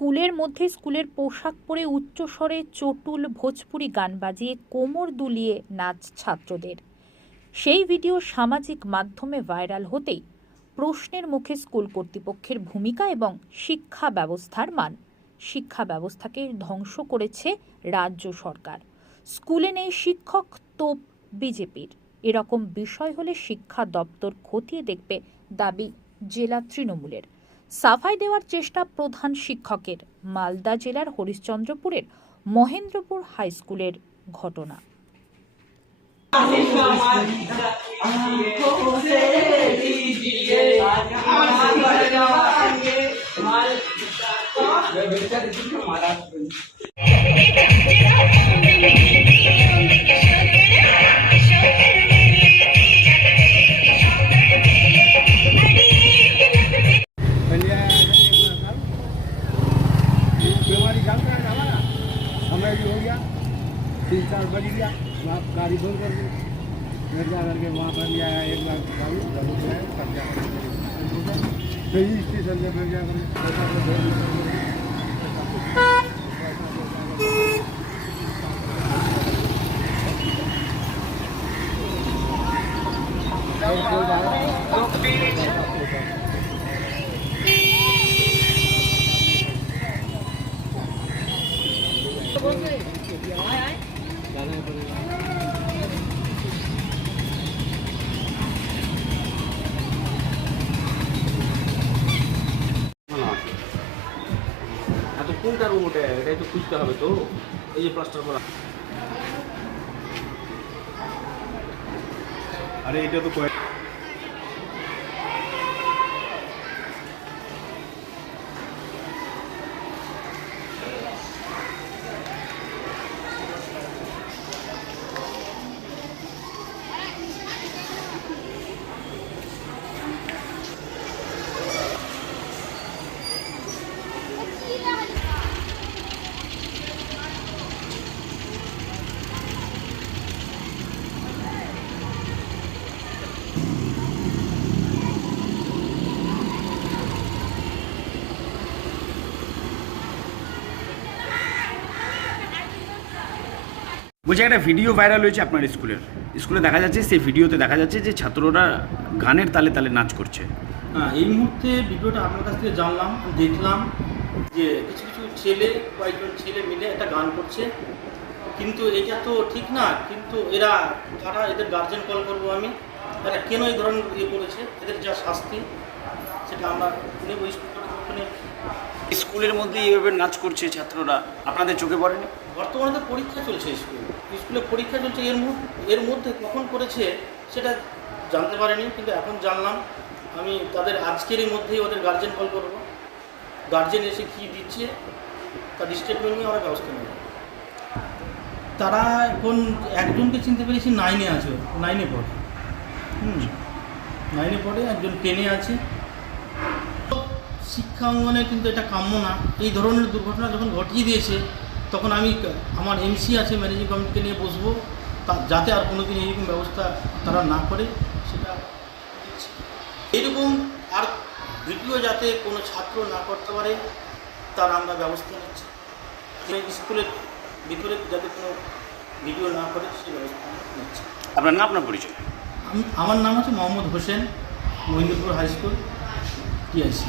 স্কুলের মধ্যে স্কুলের পোশাক পরে উচ্চস্বরে চটুল, ভোজপুরি গান বাজিয়ে কোমর দুলিয়ে নাচ ছাত্রদের। সেই ভিডিও সামাজিক মাধ্যমে ভাইরাল হতেই প্রশ্নের মুখে স্কুল কর্তৃপক্ষের ভূমিকা এবং শিক্ষা ব্যবস্থার মান। শিক্ষা ব্যবস্থাকে ধ্বংস করেছে রাজ্য সরকার। স্কুলে নেই শিক্ষক, তোপ বিজেপির। এরকম বিষয় হলে শিক্ষা দপ্তর খতিয়ে দেখবে দাবি জেলা তৃণমূলের। সাফাই দেওয়ার চেষ্টা প্রধান শিক্ষকের মালদা জেলার হরিশ্চন্দ্রপুরের মহেন্দ্রপুর হাই স্কুলের ঘটনা। भैया तीन चार बज गया, वहाँ गाड़ी फ़ोन कर दी। घर जा करके वहाँ पर लिया आया एक बार गाड़ी से आए तब जा फिर स्टेशन से फिर जा करके এত কোনটা রুম ওটা এটাই তো খুঁজতে হবে তো। এই যে প্লাস্টার করা। আরে এটা তো কয়েক বলছি একটা ভিডিও ভাইরাল হয়েছে আপনার স্কুলের। স্কুলে দেখা যাচ্ছে সেই ভিডিওতে দেখা যাচ্ছে যে ছাত্ররা গানের তালে তালে নাচ করছে। হ্যাঁ এই মুহূর্তে ভিডিওটা আপনার কাছ থেকে জানলাম দেখলাম যে কিছু কিছু ছেলে কয়েকজন ছেলে মিলে একটা গান করছে। কিন্তু এটা তো ঠিক না কিন্তু এরা তারা এদের গার্জেন কল করব আমি। এরা কেন এই ধরনের ইয়ে করেছে? এদের যা শাস্তি সেটা আমরা নেব স্কুল স্কুলের মধ্যে এইভাবে নাচ করছে ছাত্ররা আপনাদের চোখে পড়েনি? বর্তমানে তো পরীক্ষা চলছে স্কুলে। স্কুলে পরীক্ষা চলছে, এর মধ্যে এর মধ্যে কখন করেছে সেটা জানতে পারিনি, কিন্তু এখন জানলাম। আমি তাদের আজকেরই মধ্যেই ওদের গার্জেন কল করব। গার্জেন এসে কী দিচ্ছে, তার স্টেটমেন্ট নিয়ে আমরা ব্যবস্থা নেব। তারা এখন একজনকে চিনতে পেরেছি নাইনে আছে নাইনে পড়ে। হুম নাইনে পড়ে, একজন টেনে আছে। শিক্ষা অঙ্গনে কিন্তু এটা কাম্য না। এই ধরনের দুর্ঘটনা যখন ঘটিয়ে দিয়েছে তখন আমি আমার এমসি আছে ম্যানেজিং কমিটিকে নিয়ে বসবো। তা যাতে আর কোনো দিন এইরকম ব্যবস্থা তারা না করে সেটা দিচ্ছি। এইরকম আর ভিডিও যাতে কোনো ছাত্র না করতে পারে তার আমরা ব্যবস্থা নিচ্ছি। স্কুলের ভিতরে যাতে কোনো ভিডিও না করে সেই ব্যবস্থা নিচ্ছি। আপনার নাম আপনার পরিচয়? আমার নাম হচ্ছে Mohammad Hossain Mahindurpur high school TIC.